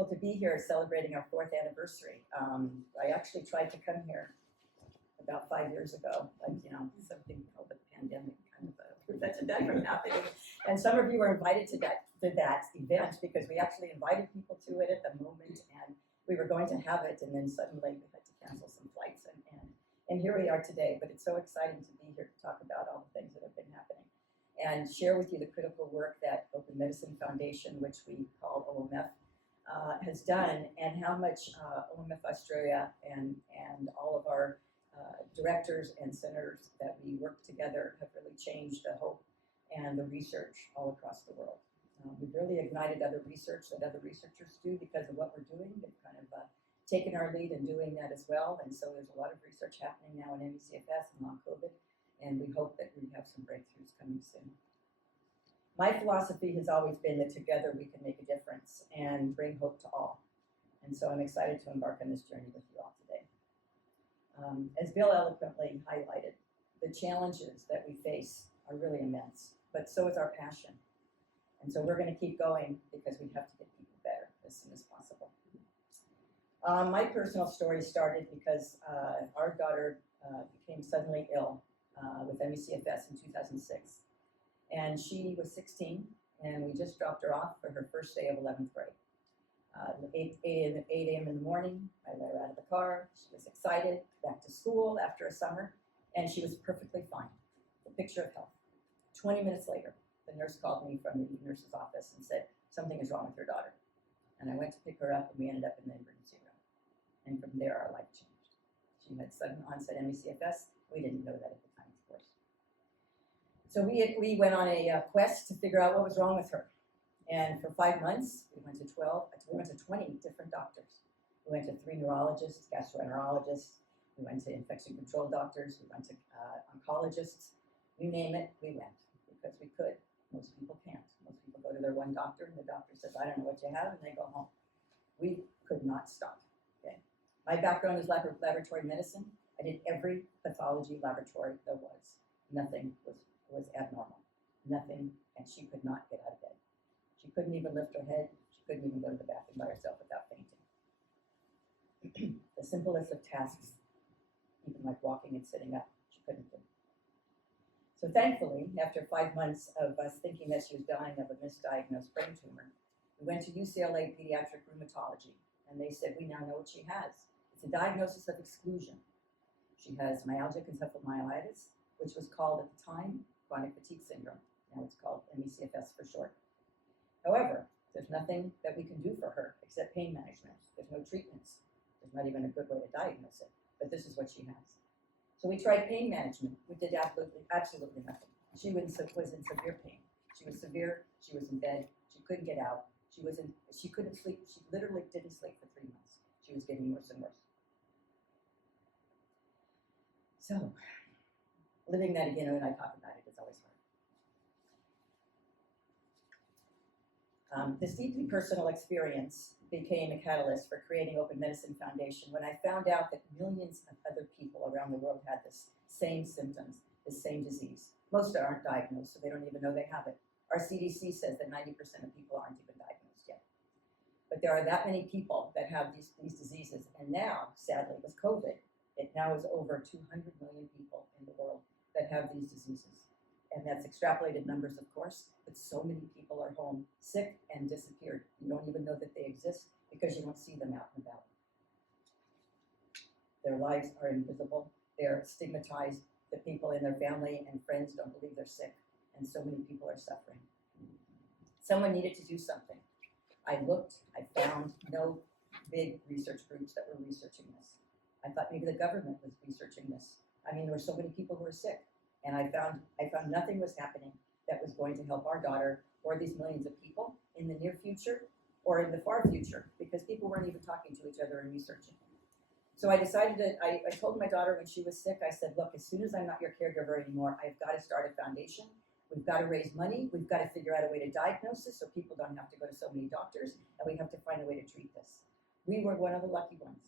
thankful to be here celebrating our 4th anniversary. I actually tried to come here about 5 years ago, like, you know, something called the pandemic kind of prevented that from happening. And some of you were invited to that event because we actually invited people to it at the moment, and we were going to have it, and then suddenly we had to cancel some flights, and here we are today. But it's so exciting to be here to talk about all the things that have been happening and share with you the critical work that Open Medicine Foundation, which we call OMF, has done, and how much OMF Australia and all of our directors and centers that we work together have really changed the hope and the research all across the world. We've really ignited other research that other researchers do because of what we're doing. They've kind of taken our lead in doing that as well, and so there's a lot of research happening now in ME, CFS and Long COVID, and we hope that we have some breakthroughs coming soon. My philosophy has always been that together we can make a difference and bring hope to all, and so I'm excited to embark on this journey with you all today. As Bill eloquently highlighted, the challenges that we face are really immense, but so is our passion. And so we're going to keep going because we have to get people better as soon as possible. My personal story started because our daughter became suddenly ill with ME/CFS in 2006. And she was 16, and we just dropped her off for her first day of 11th grade. 8 a.m. in the morning, I let her out of the car. She was excited, back to school after a summer, and she was perfectly fine. A picture of health. 20 minutes later, the nurse called me from the nurse's office and said, something is wrong with your daughter. And I went to pick her up, and we ended up in the emergency room. And from there, our life changed. She had sudden onset ME/CFS. We didn't know that at the time, of course. So we went on a quest to figure out what was wrong with her. And for 5 months, we went to 20 different doctors. We went to 3 neurologists, gastroenterologists. We went to infection control doctors. We went to oncologists. You name it, we went because we could. Most people can't. Most people go to their one doctor, and the doctor says, I don't know what you have, and they go home. We could not stop. Okay? My background is laboratory medicine. I did every pathology laboratory there was. Nothing was abnormal. Nothing, and she could not get out of bed. She couldn't even lift her head. She couldn't even go to the bathroom by herself without fainting. The simplest of tasks, even like walking and sitting up, she couldn't do. So thankfully, after 5 months of us thinking that she was dying of a misdiagnosed brain tumor, we went to UCLA Pediatric Rheumatology, and they said, we now know what she has. It's a diagnosis of exclusion. She has myalgic encephalomyelitis, which was called at the time chronic fatigue syndrome. Now it's called ME/CFS for short. However, there's nothing that we can do for her except pain management. There's no treatments. There's not even a good way to diagnose it, but this is what she has. So we tried pain management. We did absolutely nothing. She was in severe pain. She was severe. She was in bed. She couldn't get out. She couldn't sleep. She literally didn't sleep for 3 months. She was getting worse and worse. So living that again, when I talk about it, it's always hard. This deeply personal experience became a catalyst for creating Open Medicine Foundation when I found out that millions of other people around the world had the same symptoms, the same disease. Most aren't diagnosed, so they don't even know they have it. Our CDC says that 90% of people aren't even diagnosed yet. But there are that many people that have these diseases, and now, sadly, with COVID, it now is over 200 million people in the world that have these diseases. And that's extrapolated numbers, of course, but so many people are home sick and disappeared. You don't even know that they exist because you don't see them out and about. Their lives are invisible. They're stigmatized. The people in their family and friends don't believe they're sick, and so many people are suffering. Someone needed to do something. I looked, I found no big research groups that were researching this. I thought maybe the government was researching this. I mean, there were so many people who were sick. And I found nothing was happening that was going to help our daughter or these millions of people in the near future or in the far future, because people weren't even talking to each other and researching. So I decided that I told my daughter when she was sick, I said, look, as soon as I'm not your caregiver anymore, I've got to start a foundation. We've got to raise money. We've got to figure out a way to diagnose this so people don't have to go to so many doctors, and we have to find a way to treat this. We were one of the lucky ones.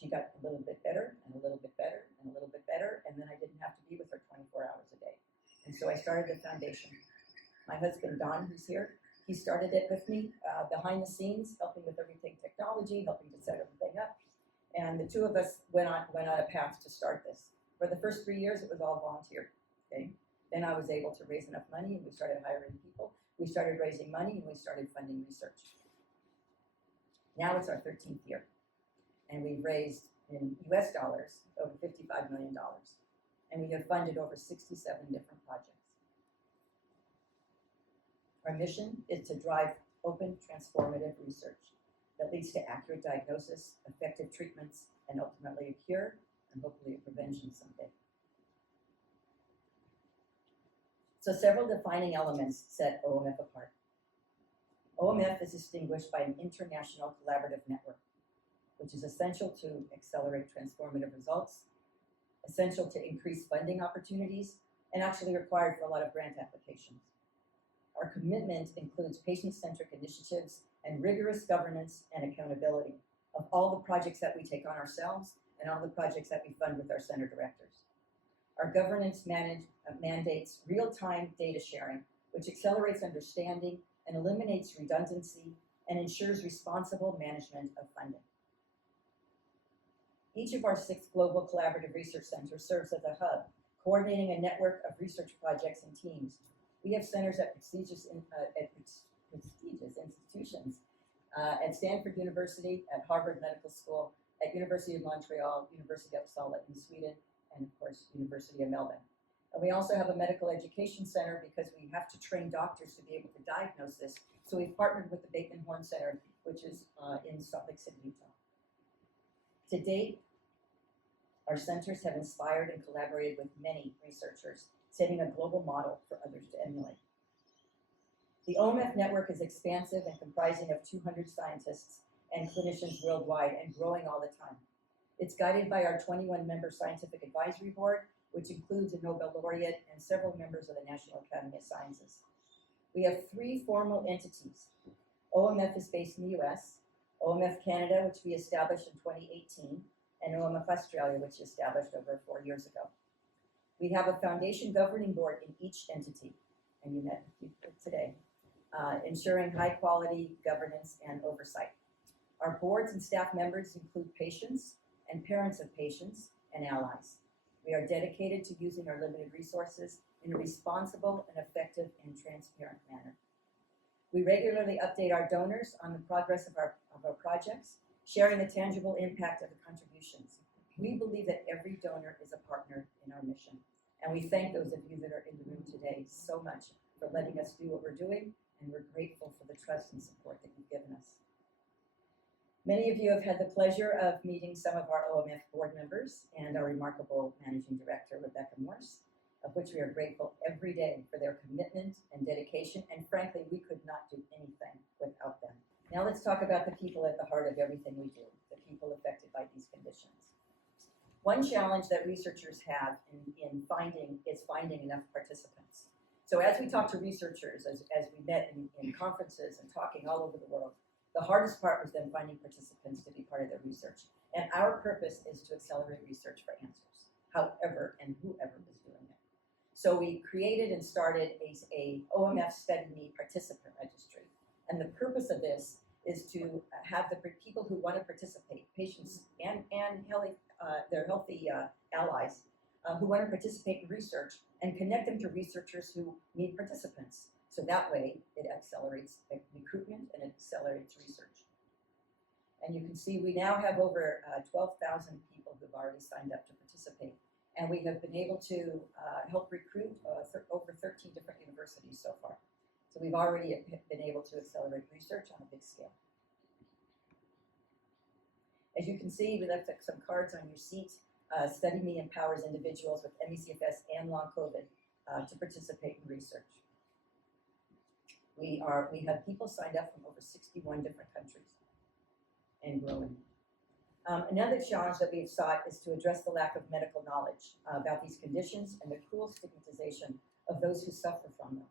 She got a little bit better and a little bit better and a little bit better, and then I didn't have to be with her 24 hours a day. And so I started the foundation. My husband, Don, who's here, he started it with me behind the scenes, helping with everything technology, helping to set everything up. And the two of us went on a path to start this. For the first 3 years, it was all volunteer. Okay? Then I was able to raise enough money, and we started hiring people. We started raising money, and we started funding research. Now it's our 13th year, and we've raised in US dollars over $55 million, and we have funded over 67 different projects. Our mission is to drive open, transformative research that leads to accurate diagnosis, effective treatments, and ultimately a cure, and hopefully a prevention someday. So several defining elements set OMF apart. OMF is distinguished by an international collaborative network, which is essential to accelerate transformative results, essential to increase funding opportunities, and actually required for a lot of grant applications. Our commitment includes patient-centric initiatives and rigorous governance and accountability of all the projects that we take on ourselves and all the projects that we fund with our center directors. Our governance mandates real-time data sharing, which accelerates understanding and eliminates redundancy and ensures responsible management of funding. Each of our 6 global collaborative research centers serves as a hub, coordinating a network of research projects and teams. We have centers at prestigious institutions, at Stanford University, at Harvard Medical School, at University of Montreal, University of Uppsala in Sweden, and of course, University of Melbourne. And we also have a medical education center because we have to train doctors to be able to diagnose this. So we've partnered with the Bateman Horne Center, which is in Salt Lake City, Utah. To date, our centers have inspired and collaborated with many researchers, setting a global model for others to emulate. The OMF network is expansive and comprising of 200 scientists and clinicians worldwide and growing all the time. It's guided by our 21-member scientific advisory board, which includes a Nobel laureate and several members of the National Academy of Sciences. We have 3 formal entities. OMF is based in the US, OMF Canada, which we established in 2018, and OMF Australia, which we established over 4 years ago. We have a foundation governing board in each entity, and you met today, ensuring high quality governance and oversight. Our boards and staff members include patients and parents of patients and allies. We are dedicated to using our limited resources in a responsible and effective and transparent manner. We regularly update our donors on the progress of our projects, sharing the tangible impact of the contributions. We believe that every donor is a partner in our mission, and we thank those of you that are in the room today so much for letting us do what we're doing, and we're grateful for the trust and support that you've given us. Many of you have had the pleasure of meeting some of our OMF board members and our remarkable managing director, Rebecca Morse, of which we are grateful every day for their commitment and dedication, and frankly, we could not do anything without them. Now let's talk about the people at the heart of everything we do, the people affected by these conditions. One challenge that researchers have in finding enough participants. So as we talk to researchers, as we met in conferences and talking all over the world, the hardest part was then finding participants to be part of their research. And our purpose is to accelerate research for answers, however and whoever is doing it. So we created and started a OMF Study Me participant registry. And the purpose of this is to have the people who want to participate, patients and their healthy allies who want to participate in research, and connect them to researchers who need participants. So that way, it accelerates recruitment and it accelerates research. And you can see we now have over 12,000 people who've already signed up to participate. And we have been able to help recruit over 13 different universities so far. So we've already been able to accelerate research on a big scale. As you can see, we left some cards on your seat. Study Me empowers individuals with ME, CFS and Long COVID to participate in research. We have people signed up from over 61 different countries and growing. Another challenge that we've sought is to address the lack of medical knowledge about these conditions and the cruel stigmatization of those who suffer from them.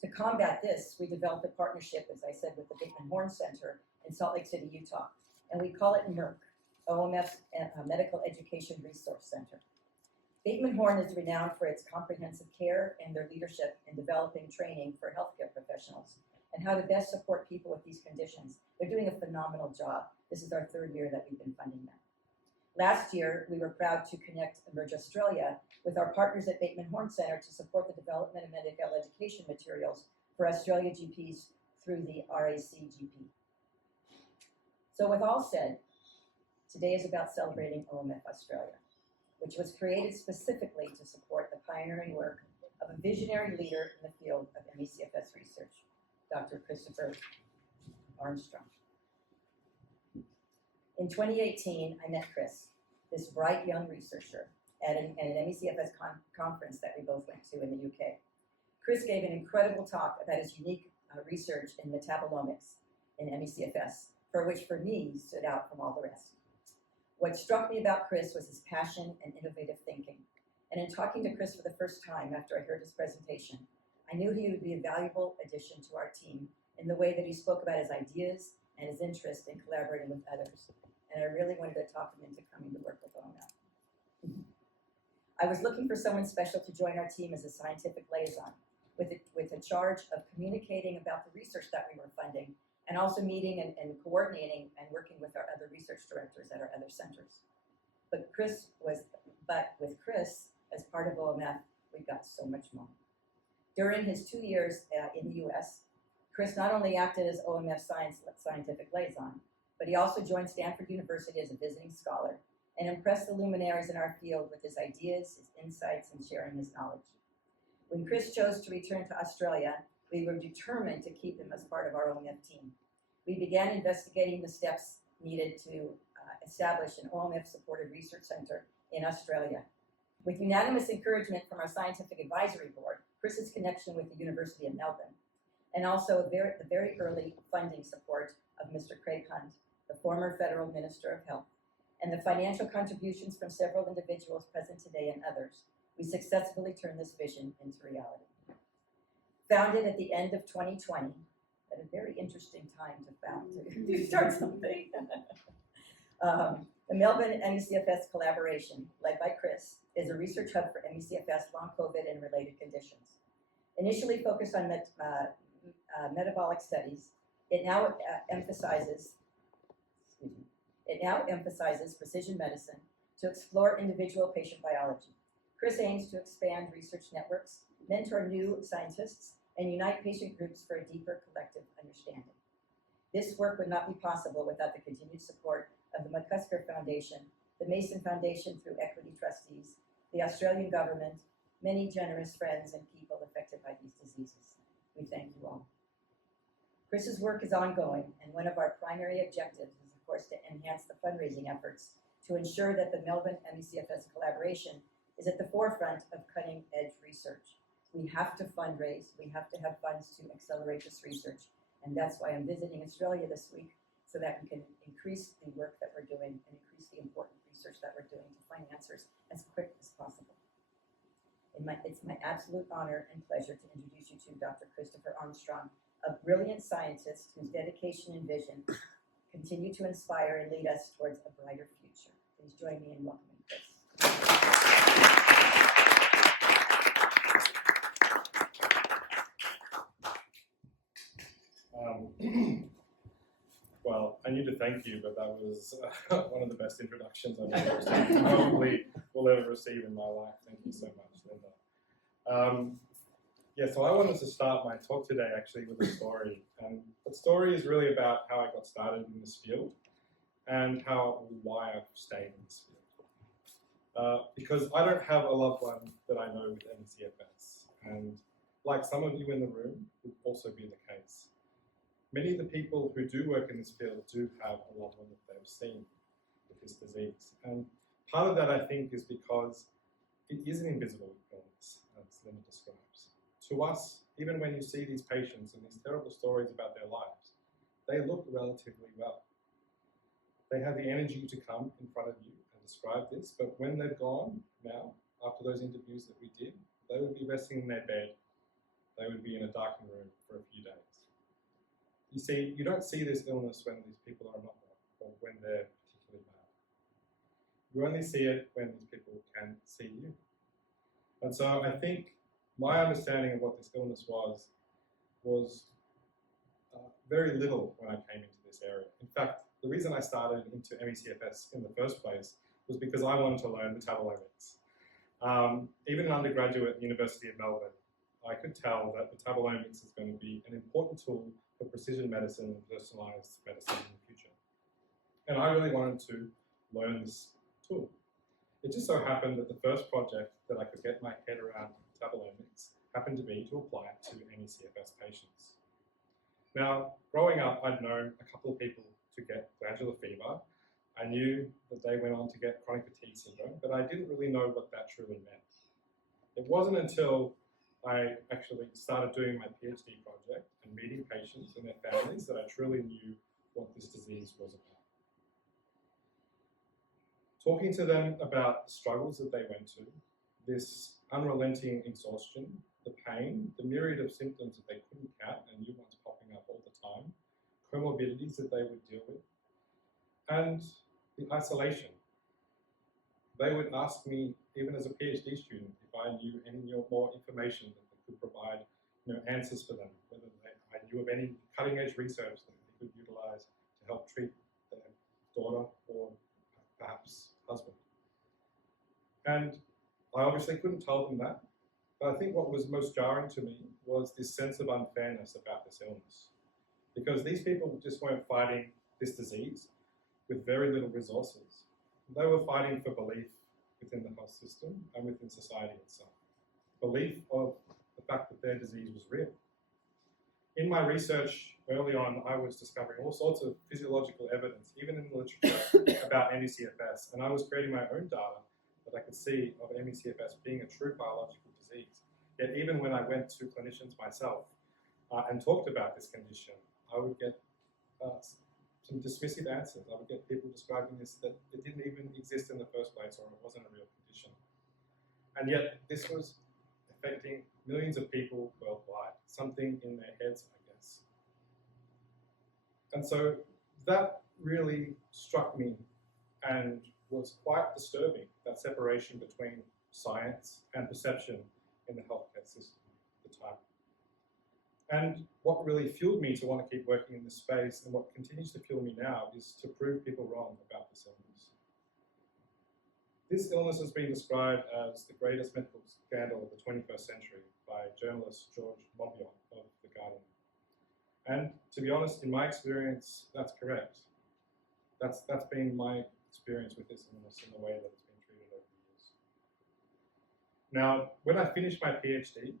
To combat this, we developed a partnership, as I said, with the Bateman Horne Center in Salt Lake City, Utah, and we call it MERC, OMF Medical Education Resource Center. Bateman Horne is renowned for its comprehensive care and their leadership in developing training for healthcare professionals. and how to best support people with these conditions. They're doing a phenomenal job. This is our 3rd year that we've been funding them. Last year, we were proud to connect OMF Australia with our partners at Bateman Horne Centre to support the development of medical education materials for Australia GPs through the RACGP. So with all said, today is about celebrating OMF Australia, which was created specifically to support the pioneering work of a visionary leader in the field of ME/CFS research, Dr. Christopher Armstrong. In 2018, I met Chris, this bright young researcher, at an ME/CFS conference that we both went to in the UK. Chris gave an incredible talk about his unique research in metabolomics in ME/CFS, for which for me stood out from all the rest. What struck me about Chris was his passion and innovative thinking. And in talking to Chris for the first time after I heard his presentation, I knew he would be a valuable addition to our team in the way that he spoke about his ideas and his interest in collaborating with others. And I really wanted to talk him into coming to work with OMF. I was looking for someone special to join our team as a scientific liaison, with a charge of communicating about the research that we were funding, and also meeting and coordinating and working with our other research directors at our other centers. But with Chris, as part of OMF, we got so much more. During his 2 years in the US, Chris not only acted as OMF scientific liaison, but he also joined Stanford University as a visiting scholar and impressed the luminaries in our field with his ideas, his insights, and sharing his knowledge. When Chris chose to return to Australia, we were determined to keep him as part of our OMF team. We began investigating the steps needed to establish an OMF-supported research center in Australia. With unanimous encouragement from our scientific advisory board, Chris's connection with the University of Melbourne, and also the very early funding support of Mr. Craig Hunt, the former Federal Minister of Health, and the financial contributions from several individuals present today and others, we successfully turned this vision into reality. Founded at the end of 2020, at a very interesting time to start something. The Melbourne ME/CFS Collaboration, led by Chris, is a research hub for ME/CFS, Long COVID, and related conditions. Initially focused on metabolic studies, it now emphasizes precision medicine to explore individual patient biology. Chris aims to expand research networks, mentor new scientists, and unite patient groups for a deeper collective understanding. This work would not be possible without the continued support of the McCusker Foundation, the Mason Foundation through Equity Trustees, the Australian government, many generous friends and people affected by these diseases. We thank you all. Chris's work is ongoing, and one of our primary objectives is, of course, to enhance the fundraising efforts to ensure that the Melbourne ME/CFS Collaboration is at the forefront of cutting-edge research. We have to fundraise, we have to have funds to accelerate this research, and that's why I'm visiting Australia this week, so that we can increase the work that we're doing and increase the important research that we're doing to find answers as quick as possible. It's my absolute honor and pleasure to introduce you to Dr. Christopher Armstrong, a brilliant scientist whose dedication and vision continue to inspire and lead us towards a brighter future. Please join me in welcoming Chris. Well, I need to thank you, but that was one of the best introductions I've ever received, probably will ever receive in my life. Thank you so much, Linda. So I wanted to start my talk today actually with a story. And the story is really about how I got started in this field and why I've stayed in this field. Because I don't have a loved one that I know with ME/CFS. And like some of you in the room would also be the case. Many of the people who do work in this field do have a loved one that they've seen with this disease. And part of that, I think, is because it is an invisible illness, as Linda describes. To us, even when you see these patients and these terrible stories about their lives, they look relatively well. They have the energy to come in front of you and describe this, but when they're gone now, after those interviews that we did, they would be resting in their bed. They would be in a darkened room for a few days. You see, you don't see this illness when these people are not well, or when they're particularly bad. You only see it when these people can see you. And so I think my understanding of what this illness was very little when I came into this area. In fact, the reason I started into ME/CFS in the first place was because I wanted to learn metabolomics. Even in undergraduate at the University of Melbourne, I could tell that metabolomics is going to be an important tool for precision medicine and personalised medicine in the future. And I really wanted to learn this tool. It just so happened that the first project that I could get my head around metabolomics happened to be to apply it to ME/CFS patients. Now, growing up, I'd known a couple of people to get glandular fever. I knew that they went on to get chronic fatigue syndrome, but I didn't really know what that truly meant. It wasn't until I actually started doing my PhD project and meeting patients and their families that I truly knew what this disease was about. Talking to them about the struggles that they went to, this unrelenting exhaustion, the pain, the myriad of symptoms that they couldn't count and new ones popping up all the time, comorbidities that they would deal with, and the isolation. They would ask me, even as a PhD student, if I knew any more information that could provide answers for them, whether I knew of any cutting-edge research that they could utilize to help treat their daughter or perhaps husband. And I obviously couldn't tell them that, but I think what was most jarring to me was this sense of unfairness about this illness. Because these people just weren't fighting this disease with very little resources. They were fighting for belief within the health system and within society itself. Belief of the fact that their disease was real. In my research early on, I was discovering all sorts of physiological evidence, even in the literature, about ME/CFS, and I was creating my own data that I could see of ME/CFS being a true biological disease. Yet even when I went to clinicians myself and talked about this condition, I would get some dismissive answers. I would get people describing this that it didn't even exist in the first place or it wasn't a real condition. And yet this was affecting millions of people worldwide, something in their heads, I guess. And so that really struck me and was quite disturbing, that separation between science and perception in the healthcare system at the time. And what really fueled me to want to keep working in this space, and what continues to fuel me now, is to prove people wrong about this illness. This illness has been described as the greatest medical scandal of the 21st century by journalist George Monbiot of The Guardian. And to be honest, in my experience, that's correct. That's been my experience with this illness and the way that it's been treated over the years. Now, when I finished my PhD,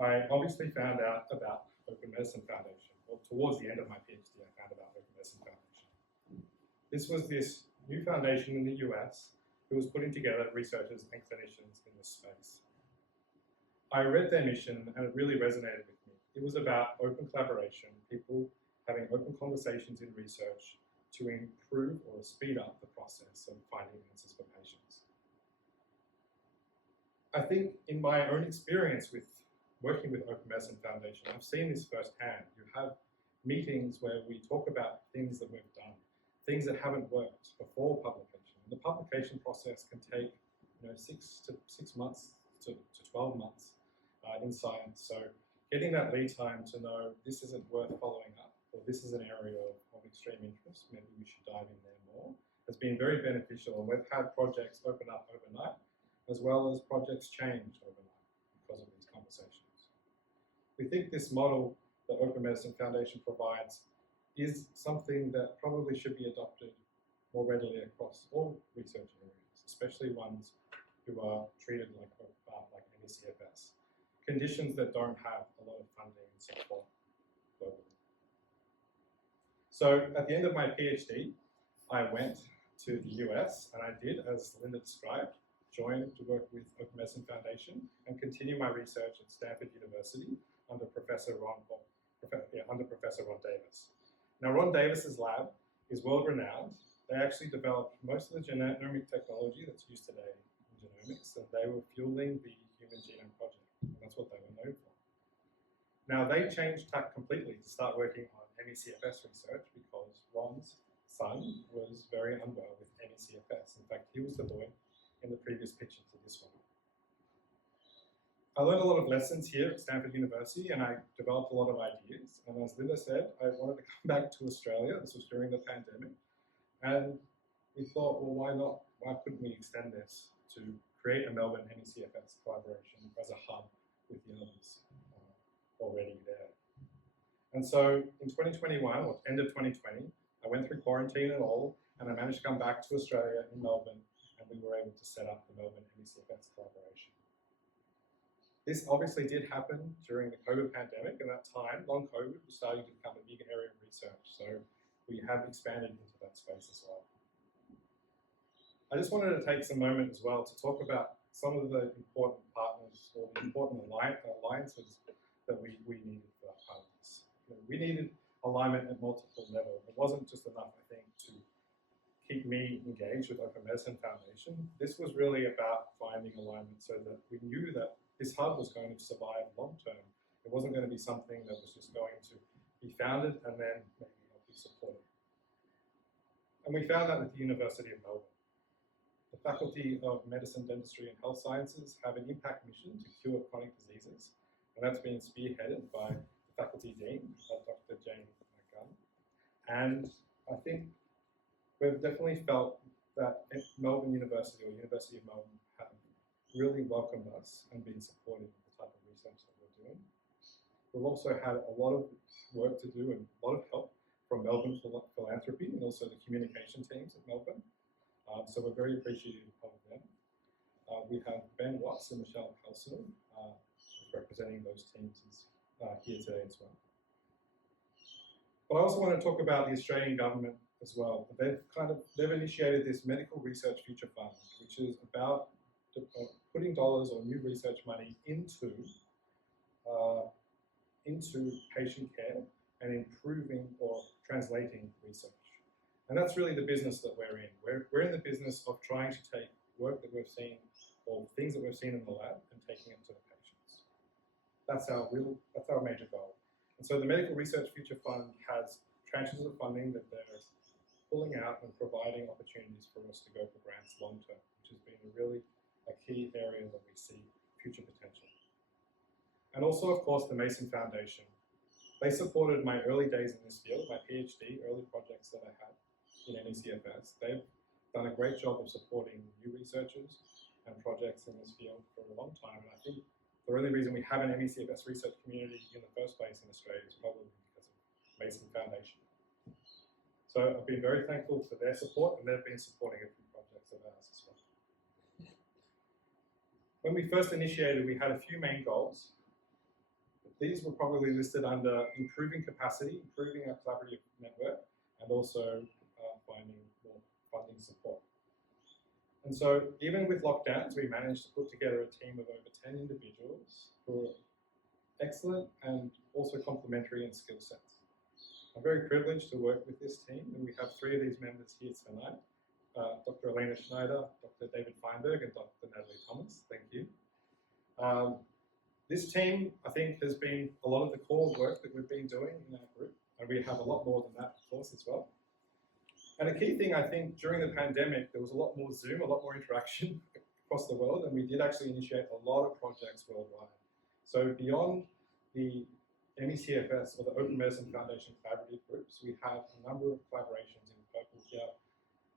I obviously found out about Open Medicine Foundation. Well, towards the end of my PhD, I found about Open Medicine Foundation. This was this new foundation in the US who was putting together researchers and clinicians in this space. I read their mission and it really resonated with me. It was about open collaboration, people having open conversations in research to improve or speed up the process of finding answers for patients. I think in my own experience with working with Open Medicine Foundation, I've seen this firsthand. You have meetings where we talk about things that we've done, things that haven't worked before publication. And the publication process can take 6 months to 12 months in science. So getting that lead time to know this isn't worth following up, or this is an area of extreme interest, maybe we should dive in there more, has been very beneficial. And we've had projects open up overnight, as well as projects change overnight because of these conversations. We think this model that Open Medicine Foundation provides is something that probably should be adopted more readily across all research areas, especially ones who are treated like ME/CFS, conditions that don't have a lot of funding and support globally. So at the end of my PhD, I went to the US and I did, as Linda described, join to work with Open Medicine Foundation and continue my research at Stanford University under Professor Ron Davis. Now, Ron Davis's lab is world-renowned. They actually developed most of the genomic technology that's used today in genomics, and they were fueling the Human Genome Project, and that's what they were known for. Now, they changed tack completely to start working on ME/CFS research because Ron's son was very unwell with ME/CFS. In fact, he was the boy in the previous picture to this one. I learned a lot of lessons here at Stanford University, and I developed a lot of ideas. And as Linda said, I wanted to come back to Australia. This was during the pandemic. And we thought, well, why not? Why couldn't we extend this to create a Melbourne ME CFS collaboration as a hub with the others already there? And so in 2021, or end of 2020, I went through quarantine and all, and I managed to come back to Australia in Melbourne, and we were able to set up the Melbourne ME CFS collaboration. This obviously did happen during the COVID pandemic, and at that time, long COVID was starting to become a big area of research. So we have expanded into that space as well. I just wanted to take some moment as well to talk about some of the important partners or the important alliances that we needed for that part of this. We needed alignment at multiple levels. It wasn't just enough, I think, to keep me engaged with Open Medicine Foundation. This was really about finding alignment so that we knew that this hub was going to survive long term. It wasn't going to be something that was just going to be founded and then maybe not be supported. And we found that at the University of Melbourne. The Faculty of Medicine, Dentistry and Health Sciences have an impact mission to cure chronic diseases, and that's been spearheaded by the Faculty Dean, Dr. Jane McGunn. And I think we've definitely felt that Melbourne University or University of Melbourne have really welcomed us and been supportive of the type of research that we're doing. We've also had a lot of work to do and a lot of help from Melbourne Philanthropy and also the communication teams at Melbourne. So we're very appreciative of them. We have Ben Watts and Michelle Kelso representing those teams here today as well. But I also want to talk about the Australian government as well. They've initiated this Medical Research Future Fund, which is about putting dollars or new research money into patient care and improving or translating research. And that's really the business that we're in. We're in the business of trying to take work that we've seen or things that we've seen in the lab and taking it to the patients. That's our major goal. And so the Medical Research Future Fund has tranches of funding that they're pulling out and providing opportunities for us to go for grants long term, which has been a key area that we see future potential. And also, of course, the Mason Foundation. They supported my early days in this field, my PhD, early projects that I had in ME CFS. They've done a great job of supporting new researchers and projects in this field for a long time. And I think the only reason we have an ME CFS research community in the first place in Australia is probably because of Mason Foundation. So I've been very thankful for their support, and they've been supporting a few projects of ours as well. When we first initiated, we had a few main goals. These were probably listed under improving capacity, improving our collaborative network, and also finding more funding support. And so even with lockdowns, we managed to put together a team of over 10 individuals who are excellent and also complementary in skill sets. I'm very privileged to work with this team, and we have 3 of these members here tonight. Dr. Elena Schneider, Dr. David Feinberg, and Dr. Natalie Thomas. Thank you. This team, I think, has been a lot of the core work that we've been doing in our group, and we have a lot more than that, of course, as well. And a key thing, I think, during the pandemic, there was a lot more Zoom, a lot more interaction across the world, and we did actually initiate a lot of projects worldwide. So beyond the ME CFS or the Open Medicine Foundation collaborative groups, we have a number of collaborations in purple here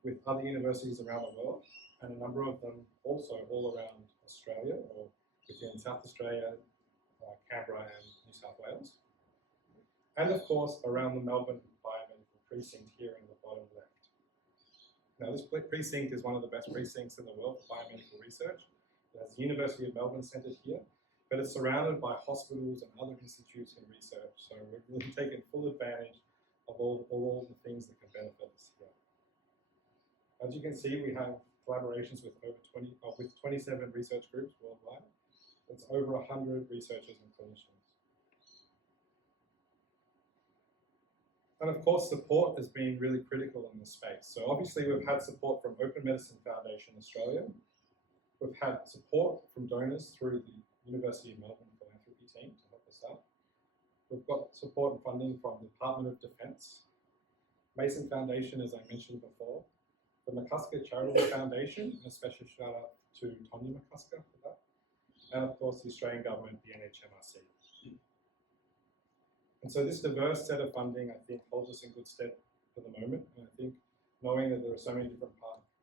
with other universities around the world, and a number of them also all around Australia or within South Australia, Canberra and New South Wales. And of course, around the Melbourne Biomedical Precinct here in the bottom left. Now this precinct is one of the best precincts in the world for biomedical research. It has the University of Melbourne centred here, but it's surrounded by hospitals and other institutes in research. So we've really taken full advantage of all the things that can benefit us here. As you can see, we have collaborations with over 27 research groups worldwide. It's over 100 researchers and clinicians. And of course, support has been really critical in this space. So obviously, we've had support from Open Medicine Foundation Australia. We've had support from donors through the University of Melbourne philanthropy team to help us out. We've got support and funding from the Department of Defence, Mason Foundation, as I mentioned before, the McCusker Charitable Foundation, and a special shout out to Tonya McCusker for that, and of course the Australian government, the NHMRC. And so this diverse set of funding, I think, holds us in good stead for the moment. And I think knowing that there are so many different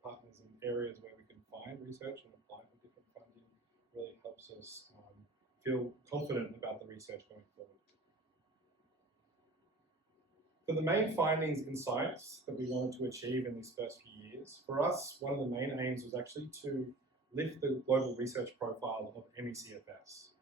partners in areas where we can find research and apply for different funding really helps us feel confident about the research going forward. For the main findings and insights that we wanted to achieve in these first few years, for us, one of the main aims was actually to lift the global research profile of ME/CFS.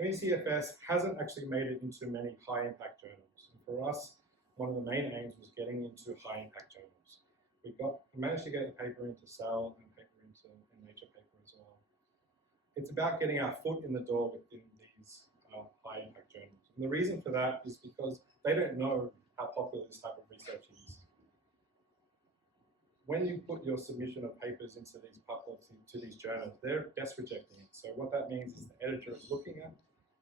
ME/CFS hasn't actually made it into many high-impact journals. And for us, one of the main aims was getting into high-impact journals. We managed to get a paper into Cell and a paper into a Nature paper as well. It's about getting our foot in the door within these high-impact journals. And the reason for that is because they don't know how popular this type of research is. When you put your submission of papers into these journals, they're desk rejecting it. So what that means is the editor is looking at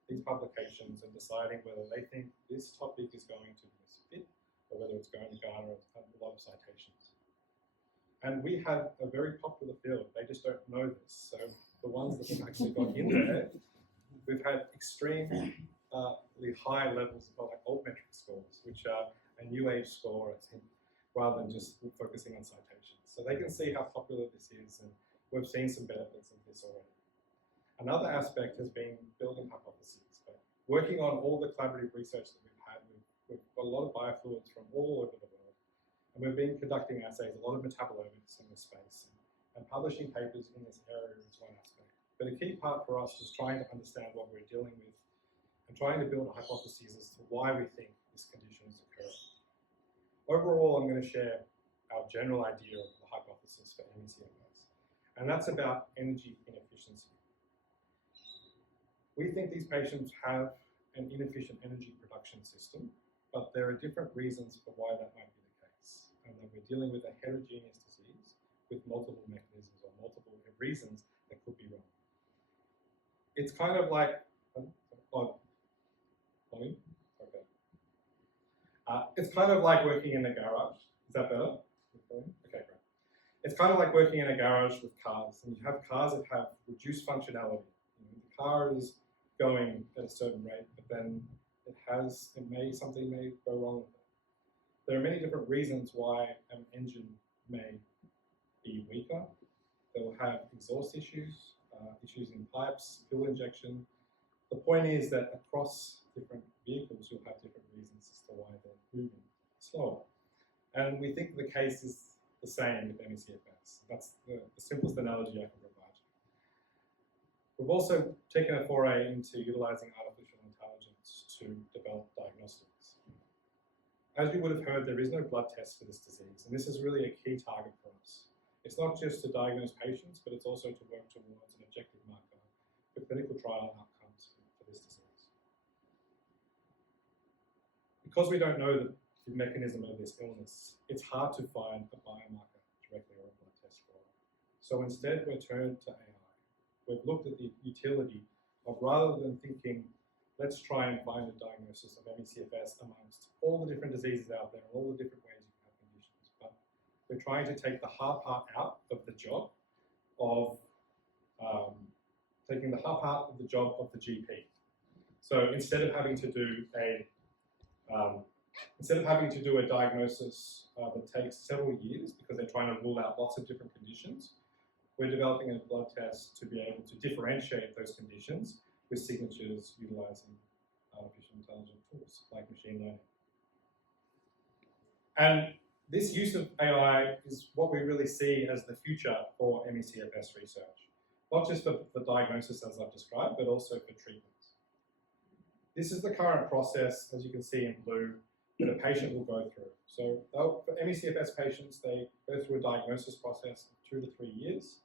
these publications and deciding whether they think this topic is going to be a fit or whether it's going to garner a lot of citations. And we have a very popular field. They just don't know this. So the ones that have actually got in there, we've had extremely high levels of like alt-metric scores, which are a new age score, I think, rather than just focusing on citations. So they can see how popular this is, and we've seen some benefits of this already. Another aspect has been building hypotheses. But working on all the collaborative research that we've had, we've got a lot of biofluids from all over the world, and we've been conducting assays, a lot of metabolomics in this space, and publishing papers in this area is one aspect. But a key part for us was trying to understand what we're dealing with and trying to build hypotheses as to why we think this condition is occurring. Overall, I'm going to share our general idea of the hypothesis for ME/CFS, and that's about energy inefficiency. We think these patients have an inefficient energy production system, but there are different reasons for why that might be the case, and that we're dealing with a heterogeneous disease with multiple mechanisms or multiple reasons that could be wrong. It's kind of like, it's kind of like working in a garage. Is that better? Okay, great. It's kind of like working in a garage with cars, and you have cars that have reduced functionality. The car is going at a certain rate, but then something may go wrong with it. There are many different reasons why an engine may be weaker. They will have exhaust issues, issues in pipes, fuel injection. The point is that across different vehicles, you'll have different reasons as to why they're moving slower. And we think the case is the same with ME/CFS. That's the simplest analogy I can provide you. We've also taken a foray into utilizing artificial intelligence to develop diagnostics. As you would have heard, there is no blood test for this disease, and this is really a key target for us. It's not just to diagnose patients, but it's also to work towards an objective marker for clinical trial outcomes for this disease. Because we don't know the mechanism of this illness, it's hard to find a biomarker directly or a blood test for it. So instead, we're turned to AI. We've looked at the utility of, rather than thinking, let's try and find a diagnosis of ME/CFS amongst all the different diseases out there, all the different ways you can have conditions, but we're trying to take the hard part out of the job of the GP. So instead of having to do a diagnosis that takes several years because they're trying to rule out lots of different conditions, we're developing a blood test to be able to differentiate those conditions with signatures utilizing artificial intelligence tools like machine learning. And this use of AI is what we really see as the future for ME/CFS research, not just for diagnosis as I've described, but also for treatments. This is the current process, as you can see in blue, that a patient will go through. So for ME/CFS patients, they go through a diagnosis process of 2 to 3 years.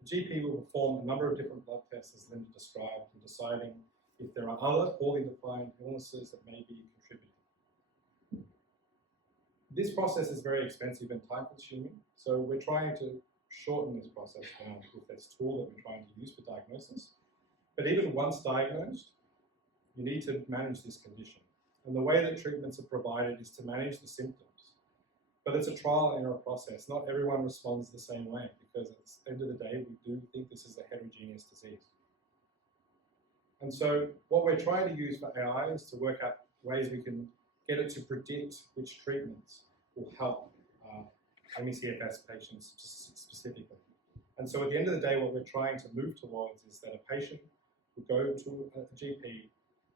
The GP will perform a number of different blood tests, as Linda described, in deciding if there are other poorly defined illnesses that may be contributing. This process is very expensive and time consuming, so we're trying to shorten this process down with this tool that we're trying to use for diagnosis. But even once diagnosed, you need to manage this condition. And the way that treatments are provided is to manage the symptoms. But it's a trial and error process. Not everyone responds the same way because at the end of the day, we do think this is a heterogeneous disease. And so what we're trying to use for AI is to work out ways we can get it to predict which treatments will help ME/CFS patients specifically. And so at the end of the day, what we're trying to move towards is that a patient will go to a GP,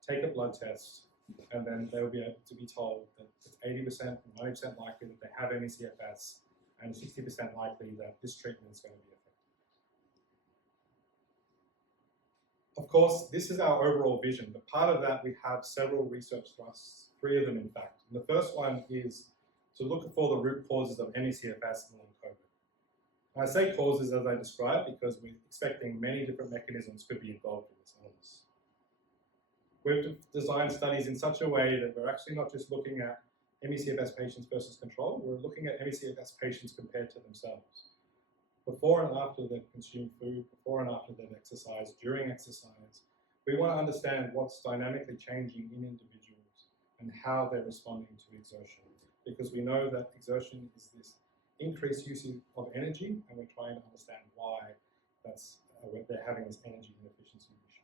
take a blood test, and then they'll be able to be told that it's 80% or 90% likely that they have ME/CFS and 60% likely that this treatment is going to be effective. Of course, this is our overall vision, but part of that we have several research thrusts, 3 of them in fact. And the first one is to look for the root causes of ME/CFS and Long COVID. And I say causes as I described because we're expecting many different mechanisms could be involved in this illness. We've designed studies in such a way that we're actually not just looking at ME/CFS patients versus control, we're looking at ME/CFS patients compared to themselves. Before and after they've consumed food, before and after they've exercised, during exercise, we want to understand what's dynamically changing in individuals and how they're responding to exertion. Because we know that exertion is this increased usage of energy, and we're trying to understand why they're having this energy inefficiency issue.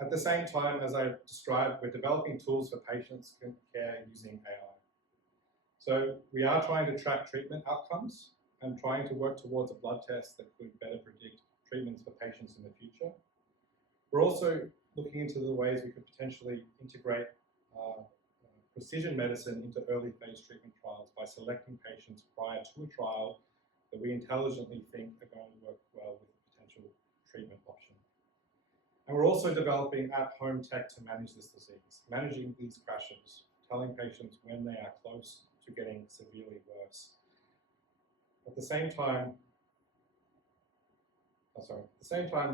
At the same time, as I described, we're developing tools for patients care using AI. So we are trying to track treatment outcomes and trying to work towards a blood test that could better predict treatments for patients in the future. We're also looking into the ways we could potentially integrate precision medicine into early phase treatment trials by selecting patients prior to a trial that we intelligently think are going to work well with a potential treatment option. And we're also developing at-home tech to manage this disease, managing these crashes, telling patients when they are close to getting severely worse. At the same time,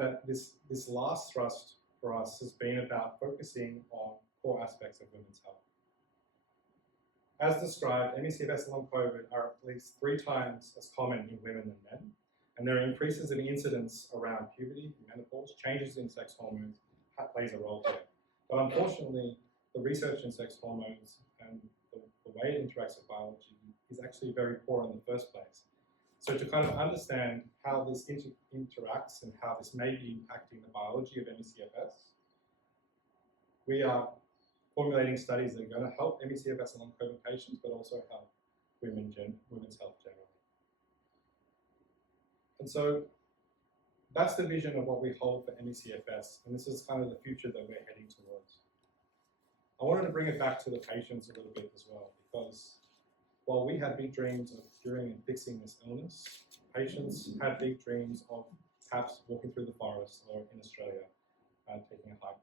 that this last thrust for us has been about focusing on core aspects of women's health. As described, ME/CFS and Long COVID are at least 3 times as common in women than men, and there are increases in incidence around puberty, menopause, changes in sex hormones that plays a role here. But unfortunately, the research in sex hormones and the way it interacts with biology is actually very poor in the first place. So to kind of understand how this interacts and how this may be impacting the biology of ME/CFS, we are formulating studies that are going to help ME/CFS and Long COVID patients, but also help women's health generally. And so that's the vision of what we hold for ME/CFS, and this is kind of the future that we're heading towards. I wanted to bring it back to the patients a little bit as well, because while we had big dreams of curing and fixing this illness, patients had big dreams of perhaps walking through the forest or in Australia taking a hike.